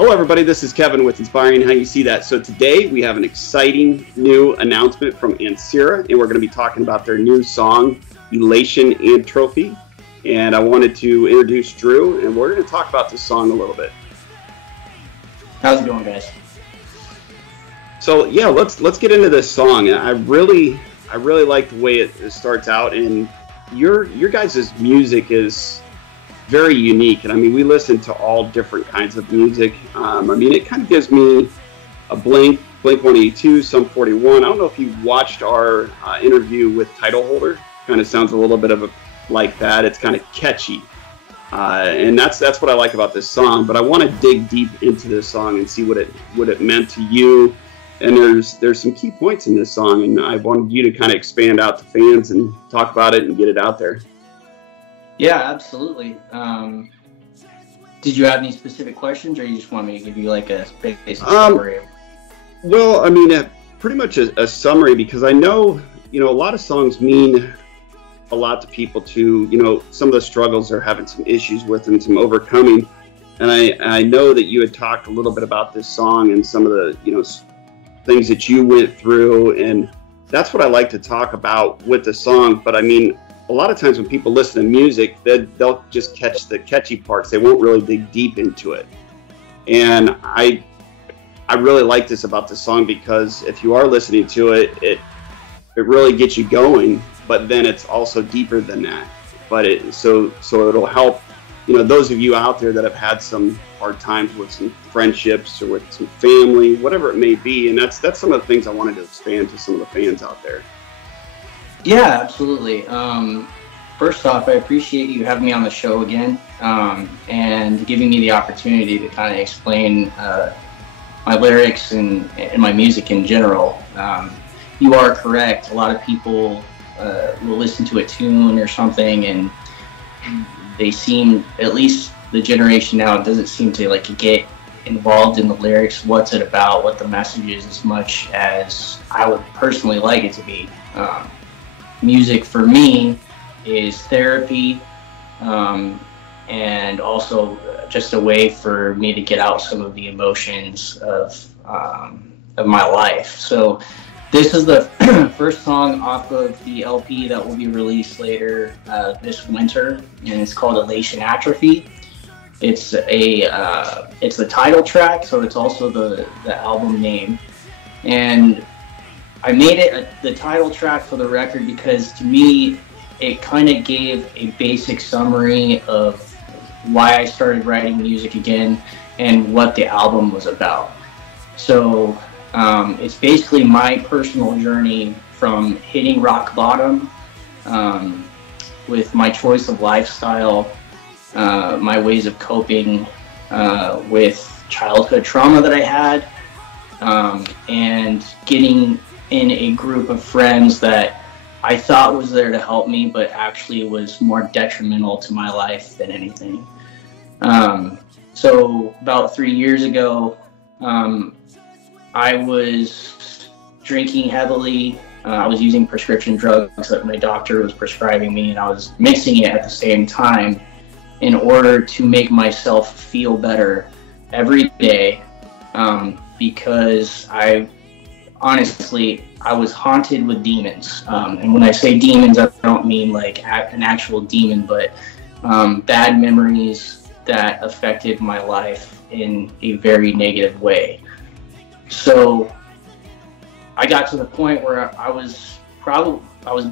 Hello everybody, this is Kevin with Inspiring How You See That. So today we have an exciting new announcement from Ancira, and we're going to be talking about their new song, Elation Atrophy. And I wanted to introduce Drew, and we're going to talk about this song a little bit. How's it going, guys? So yeah, let's get into this song. And I really like the way it starts out, and your guys' music is very unique. And I mean, we listen to all different kinds of music. I mean, it kind of gives me a Blink 182, Sum 41. I don't know if you watched our interview with Title Holder. Kind of sounds a little bit like that. It's kind of catchy, and that's what I like about this song. But I want to dig deep into this song and see what it meant to you. And there's some key points in this song, and I wanted you to kind of expand out to fans and talk about it and get it out there. Yeah, absolutely. Did you have any specific questions, or you just want me to give you like a basic summary? Well, I mean, pretty much a summary, because I know, a lot of songs mean a lot to people too. Some of the struggles they're having some issues with and some overcoming. And I know that you had talked a little bit about this song and some of the, things that you went through. And that's what I like to talk about with the song. But I mean, a lot of times when people listen to music, they'll just catch the catchy parts. They won't really dig deep into it. And I really like this about the song, because if you are listening to it, it really gets you going. But then it's also deeper than that. But so it'll help, those of you out there that have had some hard times with some friendships or with some family, whatever it may be. And that's some of the things I wanted to expand to some of the fans out there. Yeah, absolutely. First off, I appreciate you having me on the show again, and giving me the opportunity to kind of explain my lyrics and my music in general. You are correct. A lot of people will listen to a tune or something, and they seem, at least the generation now, doesn't seem to like get involved in the lyrics, what's it about, what the message is, as much as I would personally like it to be. Music for me is therapy, and also just a way for me to get out some of the emotions of my life. So this is the first song off of the LP that will be released later this winter, and it's called Elation Atrophy. It's the title track, so it's also the album name. And I made it the title track for the record because, to me, it kind of gave a basic summary of why I started writing music again and what the album was about. So it's basically my personal journey from hitting rock bottom with my choice of lifestyle, my ways of coping with childhood trauma that I had, and getting in a group of friends that I thought was there to help me, but actually was more detrimental to my life than anything. So about 3 years ago, I was drinking heavily. I was using prescription drugs that my doctor was prescribing me, and I was mixing it at the same time in order to make myself feel better every day, because I was haunted with demons. And when I say demons, I don't mean like an actual demon, but bad memories that affected my life in a very negative way. So I got to the point where I was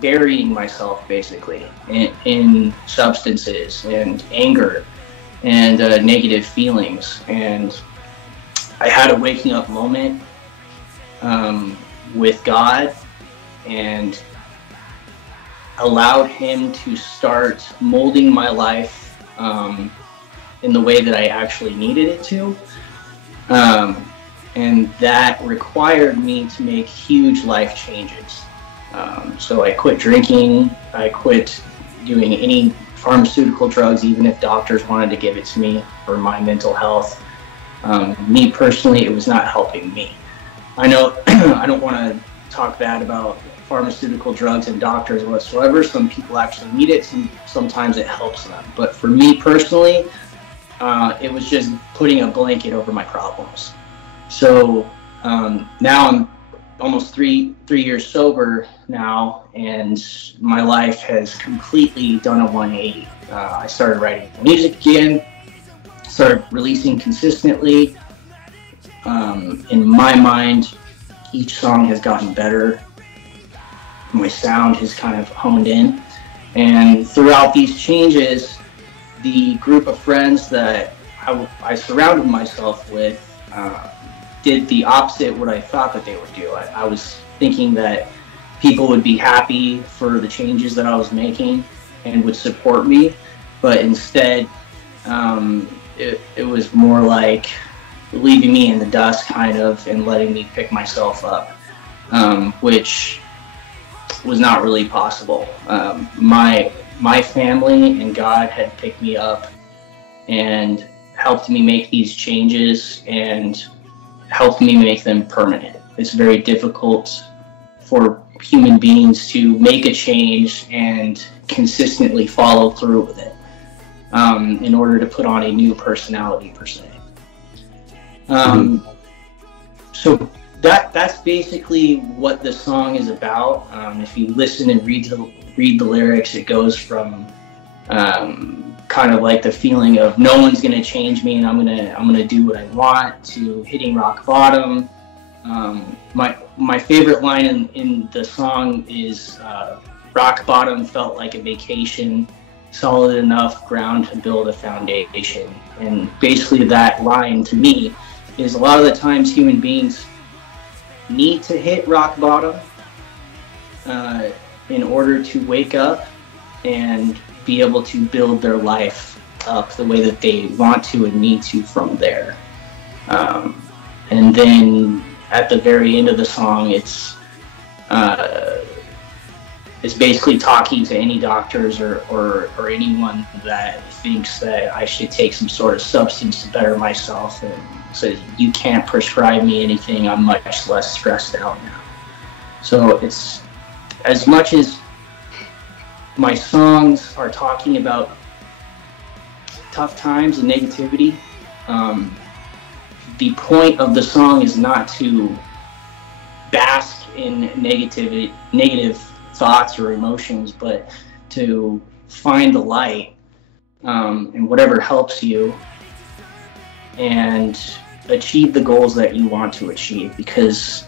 burying myself basically in substances and anger and negative feelings. And I had a waking up moment with God, and allowed Him to start molding my life in the way that I actually needed it to. And that required me to make huge life changes. So I quit drinking, I quit doing any pharmaceutical drugs, even if doctors wanted to give it to me for my mental health. Me personally, it was not helping me. I know I don't want to talk bad about pharmaceutical drugs and doctors whatsoever. Some people actually need it, sometimes it helps them. But for me personally, it was just putting a blanket over my problems. So now I'm almost three years sober now, and my life has completely done a 180. I started writing music again, started releasing consistently. In my mind, each song has gotten better. My sound has kind of honed in. And throughout these changes, the group of friends that I surrounded myself with did the opposite what I thought that they would do. I was thinking that people would be happy for the changes that I was making and would support me, but instead it was more like leaving me in the dust kind of and letting me pick myself up, which was not really possible. My family and God had picked me up and helped me make these changes and helped me make them permanent. It's very difficult for human beings to make a change and consistently follow through with it in order to put on a new personality per se. So that's basically what the song is about. If you listen and read the lyrics, it goes from kind of like the feeling of no one's gonna change me and I'm gonna do what I want, to hitting rock bottom. My favorite line in the song is rock bottom felt like a vacation, solid enough ground to build a foundation. And basically that line to me is a lot of the times human beings need to hit rock bottom in order to wake up and be able to build their life up the way that they want to and need to from there. And then at the very end of the song, it's basically talking to any doctors or anyone that thinks that I should take some sort of substance to better myself, and says, you can't prescribe me anything, I'm much less stressed out now. So it's, as much as my songs are talking about tough times and negativity, the point of the song is not to bask in negative thoughts or emotions, but to find the light and whatever helps you and achieve the goals that you want to achieve, because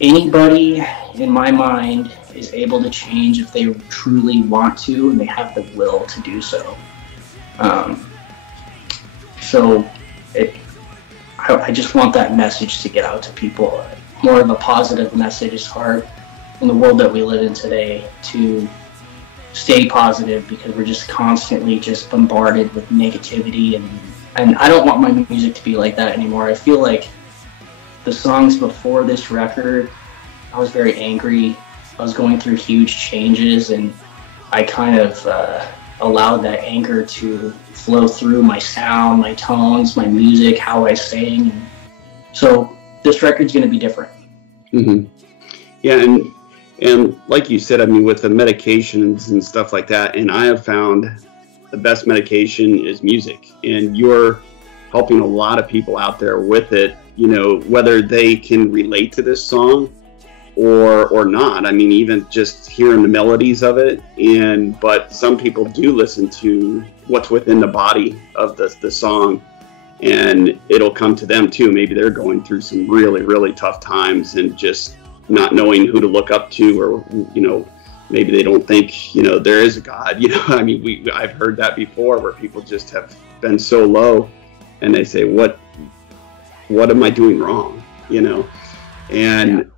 anybody in my mind is able to change if they truly want to and they have the will to do so. I just want that message to get out to people. More of a positive message. Is hard in the world that we live in today to stay positive because we're just constantly just bombarded with negativity, and I don't want my music to be like that anymore. I feel like the songs before this record, I was very angry. I was going through huge changes, and I kind of allowed that anger to flow through my sound, my tones, my music, how I sang. And so this record's going to be different. Mm-hmm. Yeah, and like you said, I mean, with the medications and stuff like that, and I have found the best medication is music, and you're helping a lot of people out there with it, you know, whether they can relate to this song or not. I mean, even just hearing the melodies of it, but some people do listen to what's within the body of the song, and it'll come to them too. Maybe they're going through some really, really tough times and just not knowing who to look up to, or, you know, maybe they don't think, you know, there is a God, you know. I mean, I've heard that before, where people just have been so low and they say, what am I doing wrong, you know? And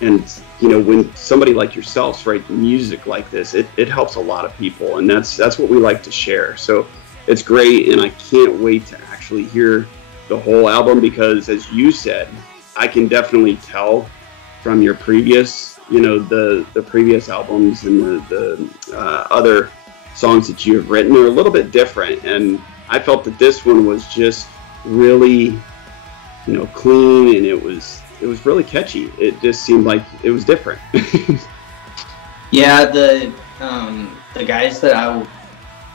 you know, when somebody like yourself writes music like this, it helps a lot of people, and that's what we like to share. So it's great, and I can't wait to actually hear the whole album, because as you said, I can definitely tell from your previous, you know, the previous albums and the other songs that you have written are a little bit different, and I felt that this one was just really, you know, clean, and it was really catchy. It just seemed like it was different. Yeah, the guys that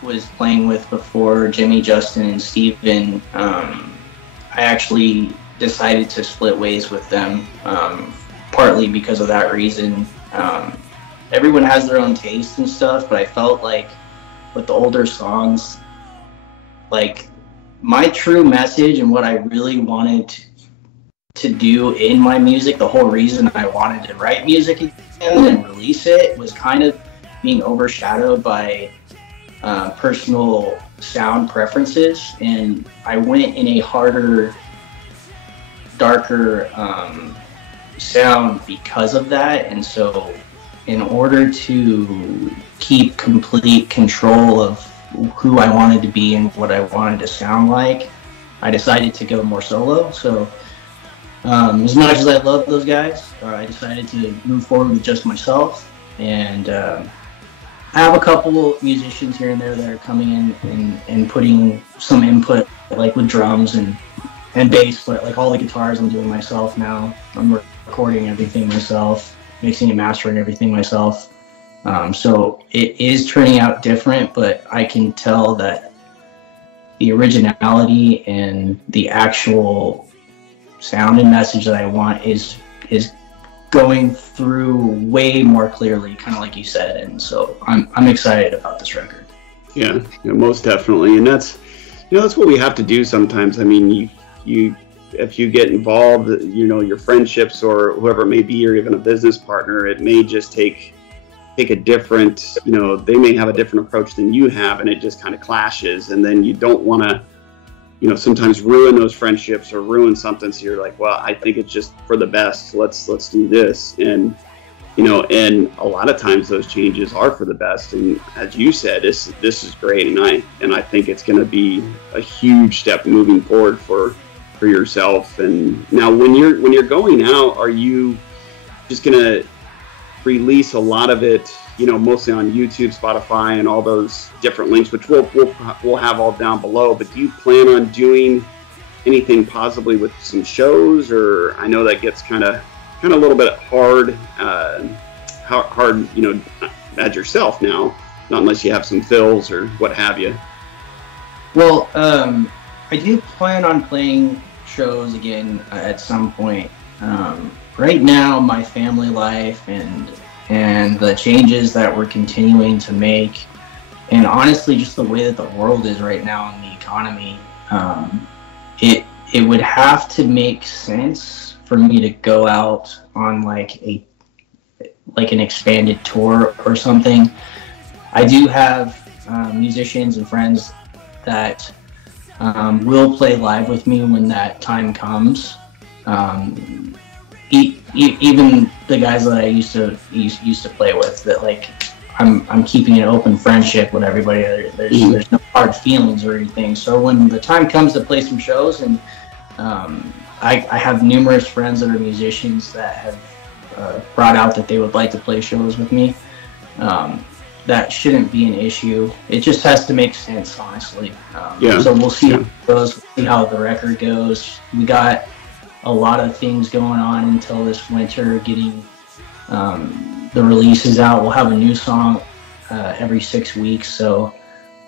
was playing with before, Jimmy, Justin, and Steven, I actually decided to split ways with them, partly because of that reason. Everyone has their own taste and stuff, but I felt like with the older songs, like my true message and what I really wanted to do in my music, the whole reason I wanted to write music again and release it, was kind of being overshadowed by personal sound preferences, and I went in a harder, darker sound because of that. And so in order to keep complete control of who I wanted to be and what I wanted to sound like, I decided to go more solo. So as much as I love those guys, I decided to move forward with just myself. And I have a couple musicians here and there that are coming in and putting some input, like with drums and bass, but like all the guitars I'm doing myself now. I'm recording everything myself, mixing and mastering everything myself. So it is turning out different, but I can tell that the originality and the actual sound and message that I want is going through way more clearly, kind of like you said. And so I'm excited about this record. Yeah, most definitely. And that's what we have to do sometimes. I mean, you if you get involved, your friendships or whoever it may be, or even a business partner, it may just take a different, they may have a different approach than you have, and it just kind of clashes. And then you don't want to, sometimes ruin those friendships or ruin something. So you're like, well, I think it's just for the best. Let's do this. And, and a lot of times those changes are for the best. And as you said, this is great. And I think it's going to be a huge step moving forward for yourself. And now when you're going out, are you just going to release a lot of it, mostly on YouTube, Spotify, and all those different links, which we'll have all down below? But do you plan on doing anything possibly with some shows? Or I know that gets kind of a little bit hard, as yourself now, not unless you have some fills or what have you. Well, I do plan on playing shows again at some point. Right now, my family life and the changes that we're continuing to make, and honestly, just the way that the world is right now in the economy, it would have to make sense for me to go out on like an expanded tour or something. I do have musicians and friends that will play live with me when that time comes. Even the guys that I used to play with, that like I'm keeping an open friendship with everybody. There's no hard feelings or anything. So when the time comes to play some shows, and I have numerous friends that are musicians that have brought out that they would like to play shows with me. That shouldn't be an issue. It just has to make sense, honestly. So we'll see how it goes. We'll see how the record goes. We got a lot of things going on until this winter, getting the releases out. We'll have a new song every 6 weeks, so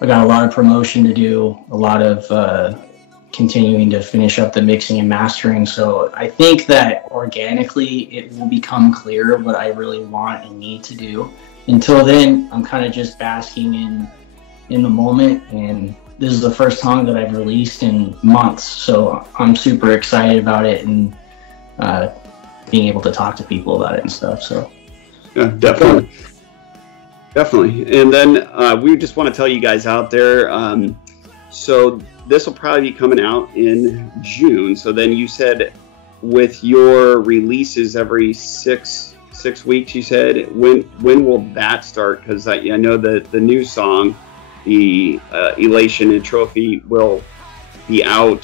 I got a lot of promotion to do, a lot of continuing to finish up the mixing and mastering. So I think that organically it will become clear what I really want and need to do. Until then, I'm kind of just basking in the moment, and this is the first song that I've released in months, so I'm super excited about it, and being able to talk to people about it and stuff. So yeah, definitely. And then we just want to tell you guys out there, so this will probably be coming out in June. So then you said with your releases every six weeks, you said, when will that start? Because I know that the new song, the Elation Atrophy, will be out.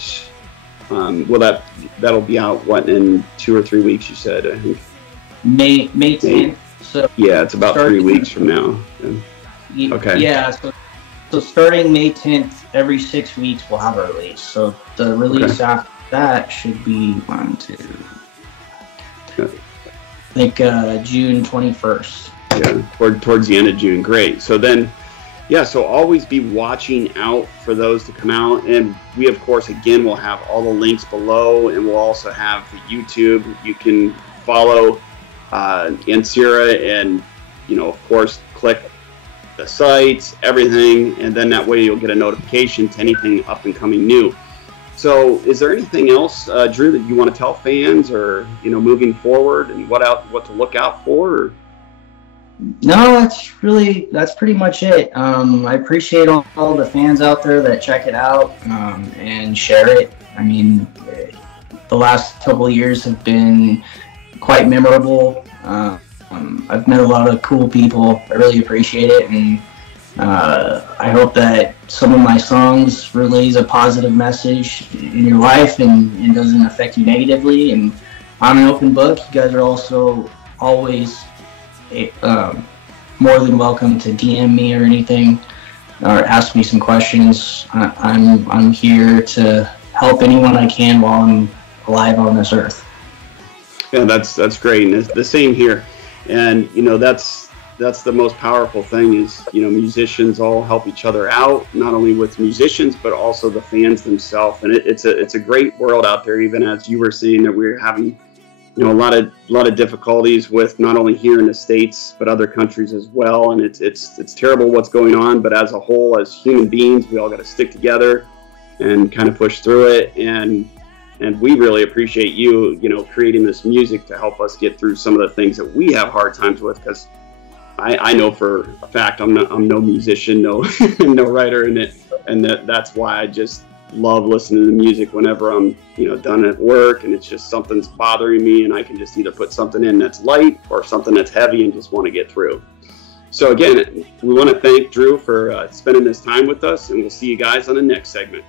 That'll be out in 2 or 3 weeks, you said, I think. May 10th. So yeah, it's about 3 weeks from now. Yeah. Okay. Yeah. So starting May 10th, every 6 weeks we'll have a release. So the release after that should be I think June 21st. Yeah, towards the end of June. Great. So then, Yeah, so always be watching out for those to come out. And we, of course, again, will have all the links below, and we'll also have the YouTube. You can follow Ancira and, of course, click the sites, everything, and then that way you'll get a notification to anything up and coming new. So is there anything else, Drew, that you want to tell fans, or, moving forward, and what to look out for? Or? No, that's pretty much it. I appreciate all the fans out there that check it out and share it. I mean, the last couple of years have been quite memorable. I've met a lot of cool people. I really appreciate it, and I hope that some of my songs relays a positive message in your life and doesn't affect you negatively. And I'm an open book. You guys are also always more than welcome to DM me or anything, or ask me some questions. I'm here to help anyone I can while I'm alive on this earth. Yeah, that's great, and it's the same here. And that's the most powerful thing is musicians all help each other out, not only with musicians but also the fans themselves. And it's a great world out there, even as you were saying that we're having a lot of difficulties with not only here in the States but other countries as well. And it's terrible what's going on, but as a whole, as human beings, we all got to stick together and kind of push through it. And we really appreciate you creating this music to help us get through some of the things that we have hard times with, because I know for a fact I'm no musician, no no writer in it, and that's why I just love listening to music whenever I'm done at work and it's just something's bothering me, and I can just either put something in that's light or something that's heavy and just want to get through. So again, we want to thank Drew for spending this time with us, and we'll see you guys on the next segment.